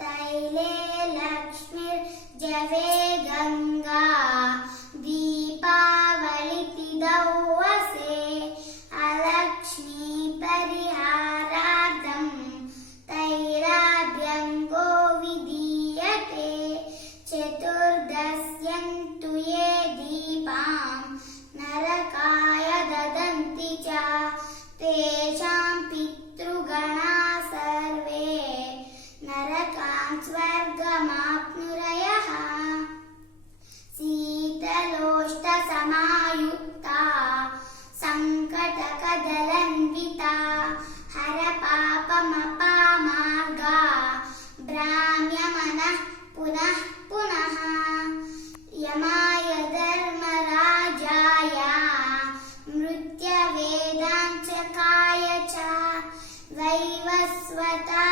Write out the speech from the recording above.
तैले लक्ष्मीर्जवे गंगा दीपावलितिदौ वसे अलक्ष्मी परिहारार्थं तैराभ्यङ्गो विधीयते चतुर्दश्यन्तु ये दीपां नरकाय ददन्ति च तेषां पितृगणा सर्वे नरकान् स्वर्गमाप्नुरयः शीतलोष्टसमायुक्ता सङ्कटकदलन्विता हरपापमपामार्गा भ्राम्यमनः पुनः पुनः यमाय धर्मराजाय मृत्यवेदाञ्चकाय च वैवस्वता